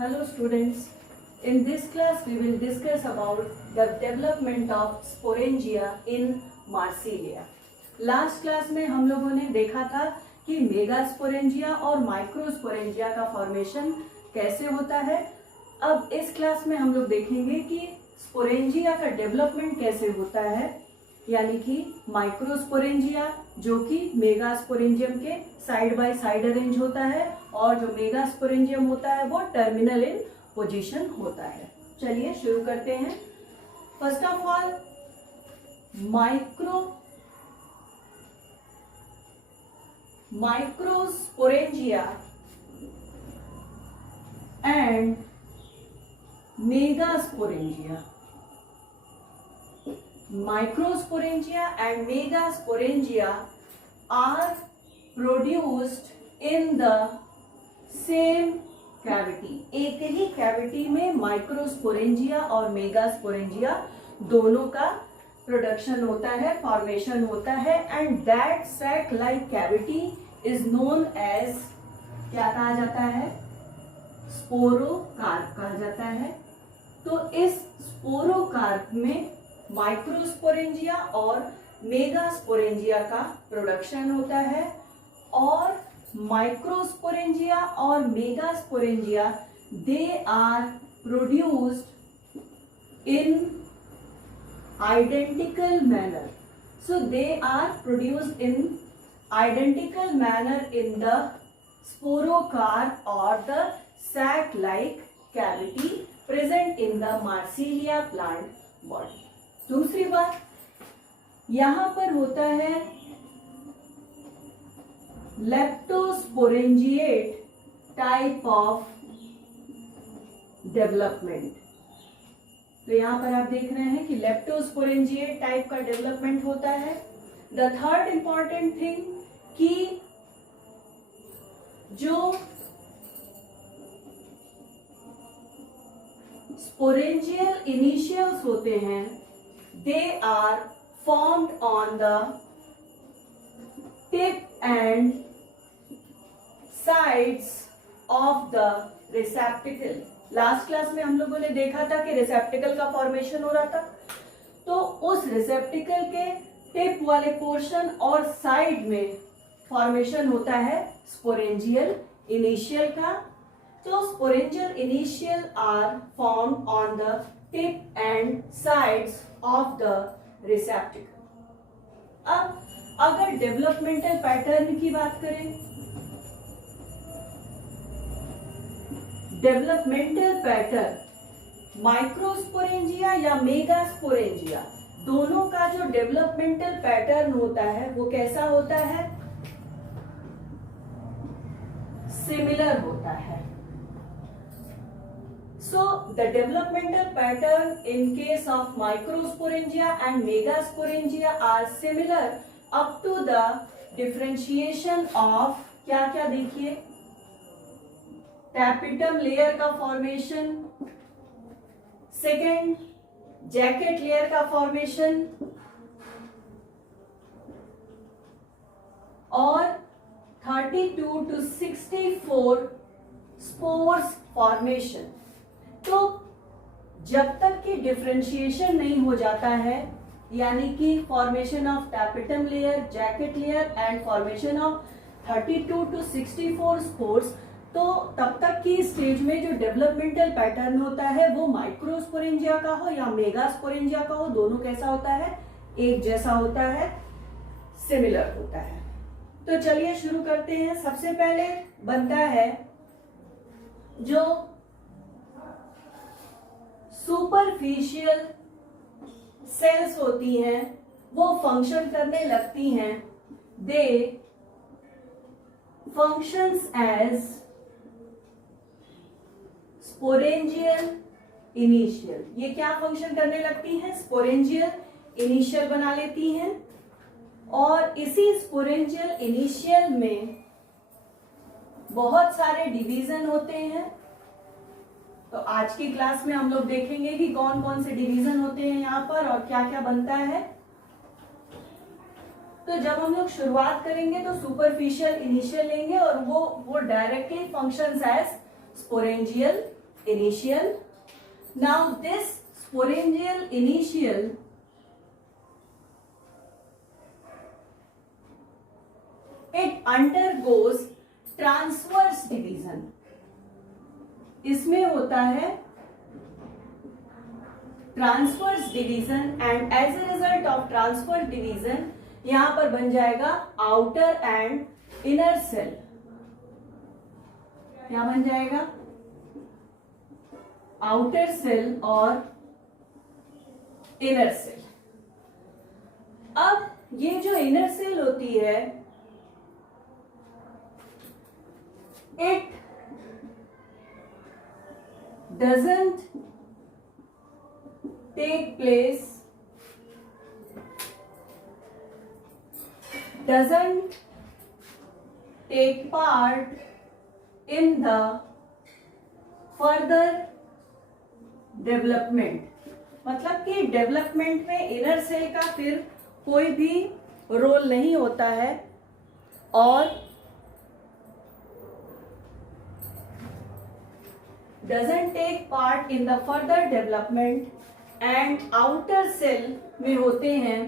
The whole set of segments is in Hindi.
Hello students, in this class we will discuss about the development of sporangia in Marsilea. Last class में हम लोगों ने देखा था कि मेगा स्पोरेंजिया और माइक्रो स्पोरेंजिया का फॉर्मेशन कैसे होता है। अब इस क्लास में हम लोग देखेंगे कि स्पोरेंजिया का डेवलपमेंट कैसे होता है, यानी कि माइक्रो स्पोरेंजिया जो कि मेगा स्पोरेंजियम के साइड बाय साइड अरेंज होता है और जो मेगा स्पोरेंजियम होता है वो टर्मिनल इन पोजीशन होता है। चलिए शुरू करते हैं। First of all microsporangia and megasporangia. Microsporangia and megasporangia are produced in the same cavity. एक ही कैविटी में माइक्रोस्पोरेंजिया और मेगास्पोरेंजिया दोनों का प्रोडक्शन होता है, फॉर्मेशन होता है, and that sac like cavity is known as, क्या कहा जाता है? स्पोरोकार्प कहा जाता है। तो इस स्पोरोकार्प में माइक्रोस्पोरेंजिया और मेगास्पोरेंजिया का प्रोडक्शन होता है और माइक्रोस्पोरेंजिया और megasporangia they are produced in identical manner. So they are produced in identical manner in the sporocarp और the sac like cavity present in the Marsilea plant body. दूसरी बात, यहां पर होता है लेप्टोस्पोरेंजिएट टाइप ऑफ डेवलपमेंट। तो यहां पर आप देख रहे हैं कि लेप्टोस्पोरेंजिएट टाइप का डेवलपमेंट होता है। द थर्ड इंपॉर्टेंट थिंग कि जो स्पोरेंजियल इनिशियल्स होते हैं they are formed on the tip and sides of the receptacle. Last class में हम लोगों ने देखा था कि रिसेप्टिकल का फॉर्मेशन हो रहा था। तो उस रिसेप्टिकल के टिप वाले पोर्शन और साइड में फॉर्मेशन होता है स्पोरेंजियल इनिशियल का। तो sporangial initial are formed on the tip and sides of the receptacle. अब अगर डेवलपमेंटल पैटर्न की बात करें, डेवलपमेंटल पैटर्न माइक्रोस्पोरेंजिया या मेगास्पोरेंजिया दोनों का जो डेवलपमेंटल पैटर्न होता है वो कैसा होता है? सिमिलर होता है। So the developmental pattern in case of microsporangia and megasporangia are similar up to the differentiation of क्या क्या देखिए, टैपिटम लेयर का फॉर्मेशन, सेकेंड जैकेट लेयर का फॉर्मेशन और 32 to 64 स्पोर्स फॉर्मेशन। तो जब तक कि डिफरेंशिएशन नहीं हो जाता है, यानी कि formation of tapetum layer, jacket layer and formation of 32 to 64 spores, तो तब तक की स्टेज में जो डेवलपमेंटल पैटर्न होता है वो माइक्रोस्पोरेंजिया का हो या मेगास्पोरेंजिया का हो, दोनों कैसा होता है? एक जैसा होता है, सिमिलर होता है। तो चलिए शुरू करते हैं। सबसे पहले बनता है जो सुपरफिशियल सेल्स होती हैं वो फंक्शन करने लगती हैं। दे फंक्शंस एज स्पोरेंजियल इनिशियल। ये क्या फंक्शन करने लगती हैं? स्पोरेंजियल इनिशियल बना लेती हैं और इसी स्पोरेंजियल इनिशियल में बहुत सारे डिवीजन होते हैं। तो आज की क्लास में हम लोग देखेंगे कि कौन कौन से डिवीजन होते हैं यहाँ पर और क्या क्या बनता है। तो जब हम लोग शुरुआत करेंगे तो सुपरफिशियल इनिशियल लेंगे और वो directly functions as sporangial initial. Now this sporangial initial it undergoes transverse division. इसमें होता है transverse division and as a result of transverse division यहां पर बन जाएगा आउटर एंड इनर सेल. क्या बन जाएगा? आउटर सेल और इनर सेल. अब ये जो इनर सेल होती है it doesn't take place, doesn't take part in the further development. मतलब कि डेवलपमेंट में इनर सेल का फिर कोई भी रोल नहीं होता है और doesn't take part in the further development and outer cell में होते हैं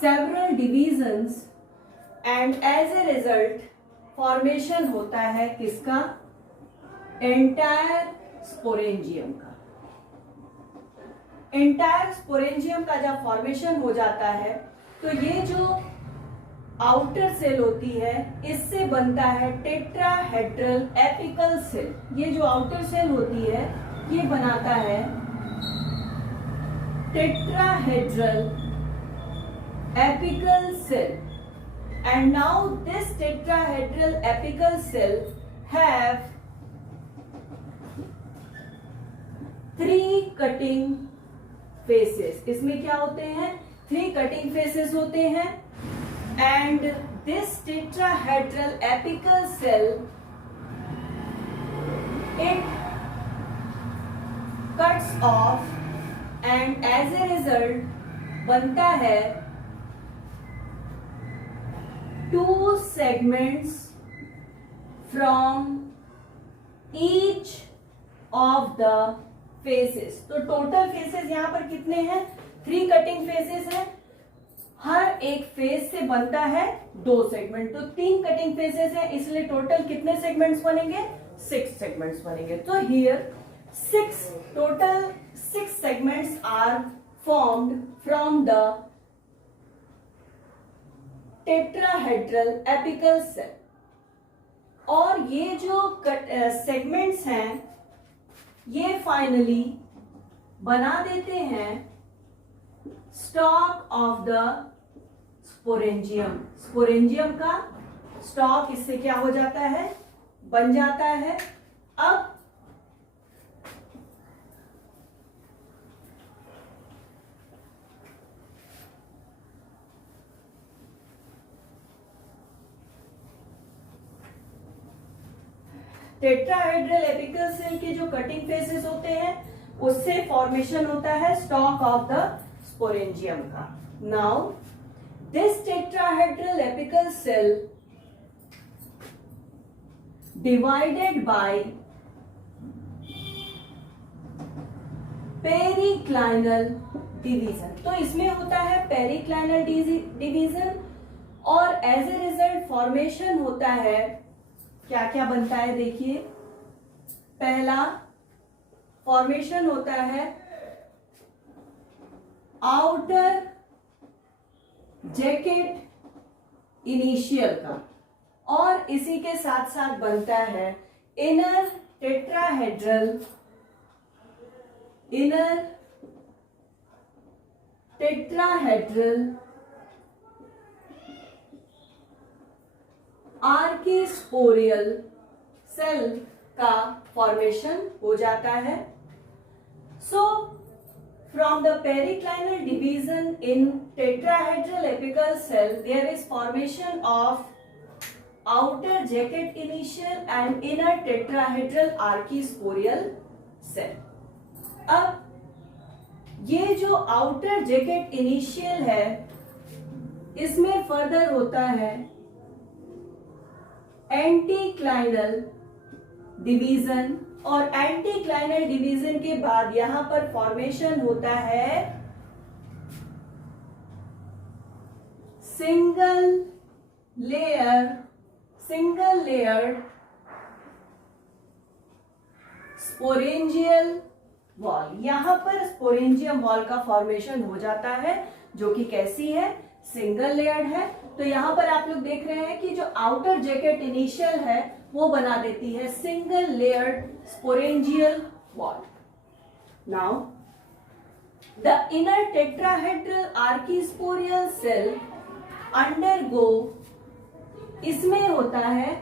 several divisions and as a result formation होता है किसका? entire sporangium का. entire sporangium का जब formation हो जाता है तो ये जो आउटर सेल होती है इससे बनता है टेट्राहेड्रल एपिकल सेल. ये जो आउटर सेल होती है ये बनाता है tetrahedral apical cell. And now this tetrahedral apical cell have 3 cutting faces. इसमें क्या होते हैं? 3 कटिंग फेसेस होते हैं. And this tetrahedral apical cell it cuts off and as a result बनता है 2 segments from each of the faces. तो टोटल फेसेस यहां पर कितने हैं? 3 कटिंग फेसेस हैं. हर एक फेस से बनता है 2 सेगमेंट. तो 3 कटिंग फेसेस हैं इसलिए टोटल कितने सेगमेंट्स बनेंगे? 6 सेगमेंट्स बनेंगे. तो here 6 segments are formed from the tetrahedral apical cell. और ये जो सेगमेंट्स हैं ये फाइनली बना देते हैं stock of the sporangium. Sporangium का स्टॉक इससे क्या हो जाता है? बन जाता है. अब टेट्राहेड्रल एपिकल सेल के जो कटिंग फेसेस होते हैं उससे फॉर्मेशन होता है स्टॉक ऑफ द स्पोरेंजियम का. Now this tetrahedral apical cell divided by periclinal division. तो इसमें होता है पेरिक्लाइनल डिवीजन और एज ए रिजल्ट फॉर्मेशन होता है. क्या क्या बनता है देखिए. पहला फॉर्मेशन होता है आउटर जैकेट इनिशियल का और इसी के साथ साथ बनता है इनर टेट्राहेड्रल आर्कीस्पोरियल सेल का फॉर्मेशन हो जाता है. सो from the periclinal division in tetrahedral apical cell there is formation of outer jacket initial and inner tetrahedral archisporial cell. अब ये जो आउटर जैकेट इनिशियल है इसमें फर्दर होता है एंटीक्लाइनल डिवीजन और एंटीक्लाइनल डिवीजन के बाद यहां पर फॉर्मेशन होता है सिंगल लेयर्ड स्पोरेंजियल वॉल। यहां पर स्पोरेंजियम वॉल का फॉर्मेशन हो जाता है, जो कि कैसी है, सिंगल लेयर्ड है। तो यहां पर आप लोग देख रहे हैं कि जो आउटर जैकेट इनिशियल है वो बना देती है single layered sporangial wall. Now the inner tetrahedral archesporial cell undergo, इसमें होता है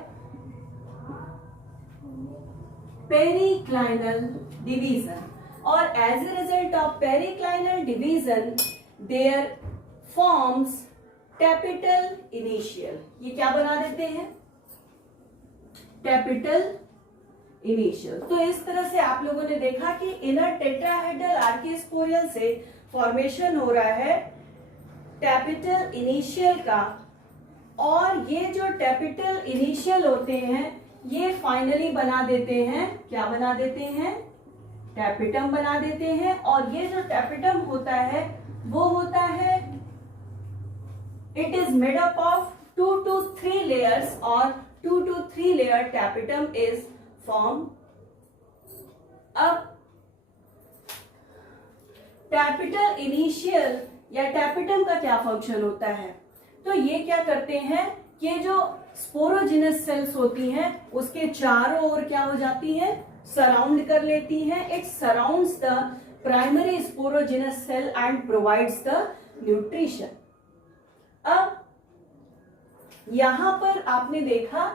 पेरिक्लाइनल डिवीजन, और as a result of periclinal division there forms capital initial. ये क्या बना देते हैं, कैपिटल इनिशियल। तो इस तरह से आप लोगों ने देखा कि इनर टेट्राहेड्रल आर्कीस्पोरियल से फॉर्मेशन हो रहा है कैपिटल इनिशियल का, और ये जो कैपिटल इनिशियल होते हैं ये फाइनली बना देते हैं, क्या बना देते हैं, कैपिटम बना देते हैं। और ये जो कैपिटम होता है वो होता है, it is made up of 2 to 3 layers, और 2 to 3 layer कैपिटम इज फॉर्म। अब कैपिटल इनिशियल या कैपिटम का क्या फंक्शन होता है, तो ये क्या करते हैं, ये जो स्पोरोजिनस सेल्स होती हैं उसके चारों ओर क्या हो जाती हैं, सराउंड कर लेती हैं। It surrounds the primary sporogenous cell and provides the nutrition. अब यहां पर आपने देखा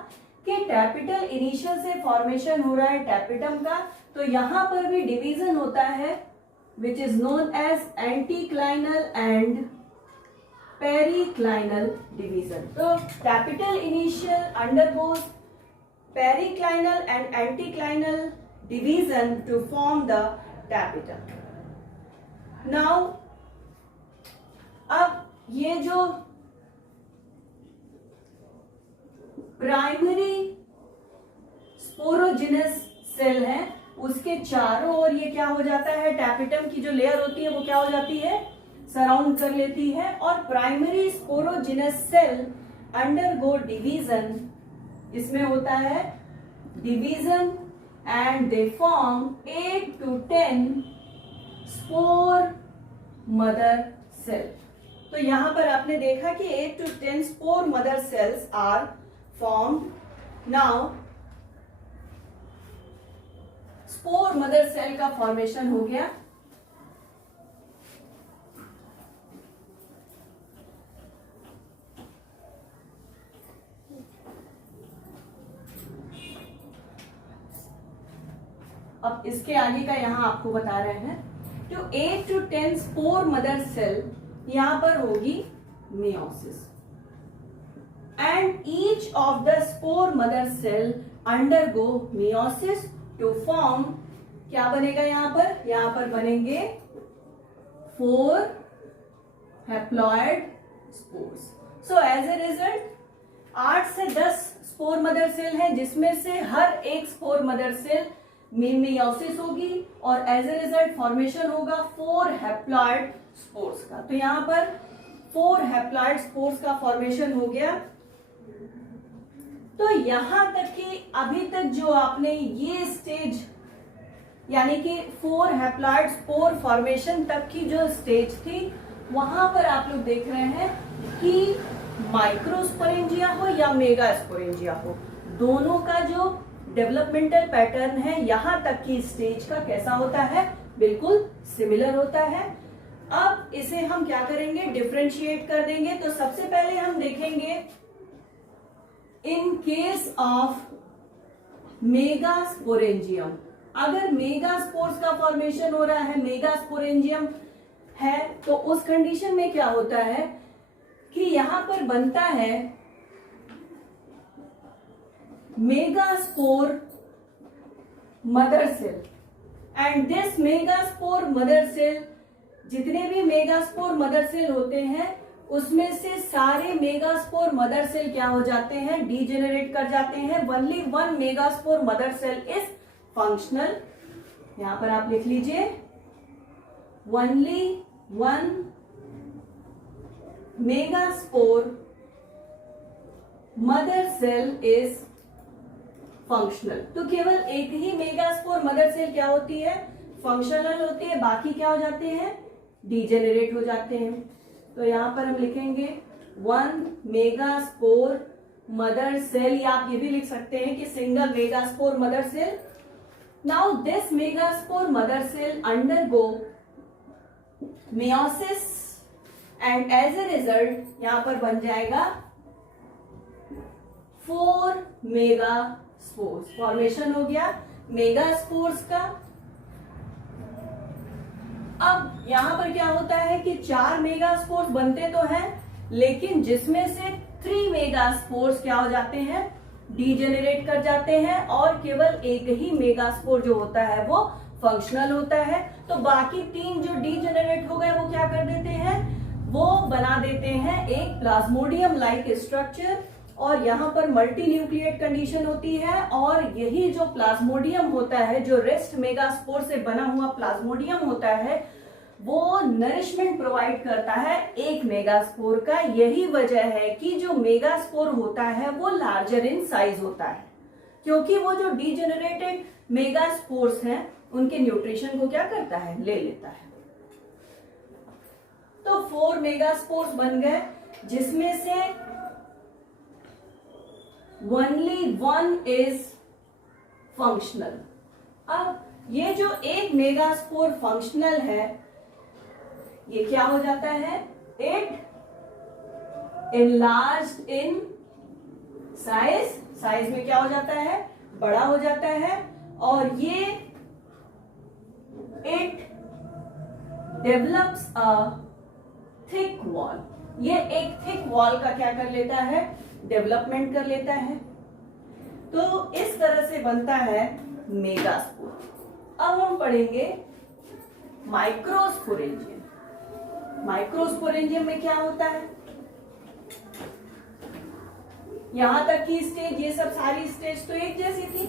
कि कैपिटल इनिशियल से फॉर्मेशन हो रहा है कैपिटम का, तो यहां पर भी डिवीजन होता है which is known as anticlinal and periclinal division. तो capital initial undergoes periclinal and anticlinal division to form the capital. Now अब ये जो प्राइमरी स्पोरोजिनस सेल है उसके चारों ओर ये क्या हो जाता है, कैपिटम की जो लेयर होती है वो क्या हो जाती है, सराउंड कर लेती है। और primary sporogenous cell undergo division, इसमें होता है division and they form 8 to 10 spore mother cell. तो यहां पर आपने देखा कि 8 to 10 spore mother cells are formed. Now spore mother cell का फॉर्मेशन हो गया। अब इसके आगे का यहां आपको बता रहे हैं, तो 8 to 10 स्पोर मदर सेल यहां पर होगी meiosis, and each of the spore mother cell undergo meiosis to form, क्या बनेगा यहां पर बनेंगे 4 haploid spores. So as a result 8 से 10 स्पोर मदर सेल है, जिसमें से हर एक स्पोर मदर सेल में मेयोसिस होगी, और एज ए रिजल्ट फॉर्मेशन होगा 4 हैप्लॉइड स्पोर्स का। तो यहां पर 4 हैप्लॉइड स्पोर्स का फॉर्मेशन हो गया। तो यहां तक कि अभी तक जो आपने ये स्टेज यानी कि 4 हैप्लॉइड स्पोर फॉर्मेशन तक की जो स्टेज थी, वहां पर आप लोग देख रहे हैं कि माइक्रोस्पोरेंजिया हो या मेगास्पोरेंजिया हो, दोनों का जो डेवलपमेंटल पैटर्न है यहां तक की स्टेज का कैसा होता है, बिल्कुल सिमिलर होता है। अब इसे हम क्या करेंगे, डिफरेंशिएट कर देंगे। तो सबसे पहले हम देखेंगे इन केस ऑफ मेगास्पोरेंजियम, अगर मेगास्पोर्स का फॉर्मेशन हो रहा है, मेगास्पोरेंजियम है, तो उस कंडीशन में क्या होता है कि यहां पर बनता है megaspore mother cell, and this megaspore mother cell, जितने भी मेगास्पोर मदर सेल होते हैं उसमें से सारे मेगास्पोर मदर सेल क्या हो जाते हैं, डीजेनरेट कर जाते हैं। Only 1 megaspore mother cell is functional, यहां पर आप लिख लीजिए only one megaspore mother cell is functional. तो केवल एक ही मेगास्पोर मदर सेल क्या होती है, फंक्शनल होती है, बाकी क्या हो जाते हैं, डीजेनरेट हो जाते हैं। तो यहां पर हम लिखेंगे वन मेगास्पोर मदर सेल, या आप ये भी लिख सकते हैं कि single megaspore mother cell. Now this megaspore mother cell undergo meiosis and as a result यहां पर बन जाएगा 4 मेगास्पोर्स। फॉर्मेशन हो गया मेगास्पोर्स का। अब यहां पर क्या होता है कि 4 मेगास्पोर्स बनते तो हैं, लेकिन जिसमें से 3 मेगास्पोर्स क्या हो जाते हैं, डीजेनरेट कर जाते हैं, और केवल एक ही मेगास्पोर जो होता है वो फंक्शनल होता है। तो बाकी 3 जो डीजेनरेट हो गए वो क्या कर देते हैं, वो बना देते हैं एक प्लाज्मोडियम लाइक स्ट्रक्चर, और यहां पर मल्टी न्यूक्लिएट कंडीशन होती है। और यही जो प्लाज्मोडियम होता है, जो रेस्ट मेगास्पोर से बना हुआ प्लाज्मोडियम होता है, वो नरिशमेंट प्रोवाइड करता है एक मेगास्पोर का। यही वजह है कि जो मेगास्पोर होता है वो लार्जर इन साइज होता है, क्योंकि वो जो डीजेनरेटेड मेगास्पोर्स हैं उनके न्यूट्रिशन को क्या करता है, ले लेता है। तो 4 मेगास्पोर्स बन गए, जिसमें से ओनली 1 इज फंक्शनल। अब ये जो एक मेगास्पोर फंक्शनल है, ये क्या हो जाता है, it enlarged in size, size में क्या हो जाता है, बड़ा हो जाता है, और ये it develops a thick wall, ये एक थिक वॉल का क्या कर लेता है, डेवलपमेंट कर लेता है। तो इस तरह से बनता है मेगास्पोर। अब हम पढ़ेंगे माइक्रोस्पोरेंजियम। माइक्रोस्पोरेंजियम में क्या होता है, यहां तक की स्टेज, ये सब सारी स्टेज तो एक जैसी थी,